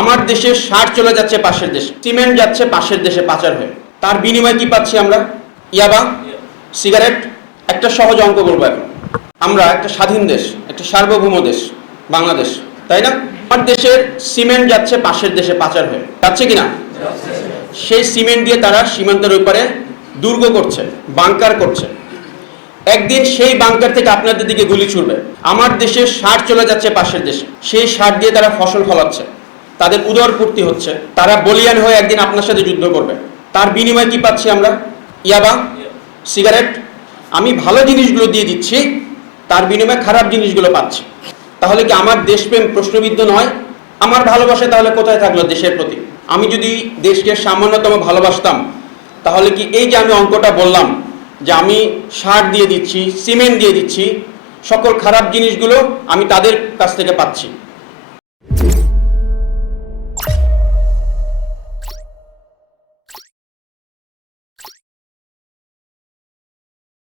আমার দেশের সার চলে যাচ্ছে পাশের দেশে, সিমেন্ট যাচ্ছে পাশের দেশে পাচার হয়ে। তার বিনিময়ে কি পাচ্ছি আমরা? ইয়াবা, সিগারেট। একটা সহজ অঙ্ক বলবো এখন। আমরা একটা স্বাধীন দেশ, একটা সার্বভৌম দেশ বাংলাদেশ, তাই না? আমার দেশের সিমেন্ট যাচ্ছে পাশের দেশে পাচার হয়ে, যাচ্ছে কিনা? সেই সিমেন্ট দিয়ে তারা সীমান্তের ওপারে দুর্গ করছে, বাংকার করছে। একদিন সেই বাংকার থেকে আপনাদের দিকে গুলি ছুড়বে। আমার দেশের সার চলে যাচ্ছে পাশের দেশে, সেই সার দিয়ে তারা ফসল ফলাচ্ছে, তাদের উদরপূর্তি হচ্ছে। তারা বলিয়ান হয়ে একদিন আপনার সাথে যুদ্ধ করবে। তার বিনিময়ে কি পাচ্ছি আমরা? ইয়াবা, সিগারেট। আমি ভালো জিনিসগুলো দিয়ে দিচ্ছি, তার বিনিময়ে খারাপ জিনিসগুলো পাচ্ছি। তাহলে কি আমার দেশপ্রেম প্রশ্নবিদ্ধ নয়? আমার ভালোবাসা তাহলে কোথায় থাকলো দেশের প্রতি? আমি যদি দেশকে সামান্যতম ভালোবাসতাম, তাহলে কি এই যে আমি অঙ্কটা বললাম যে আমি সার দিয়ে দিচ্ছি, সিমেন্ট দিয়ে দিচ্ছি, সকল খারাপ জিনিসগুলো আমি তাদের কাছ থেকে পাচ্ছি,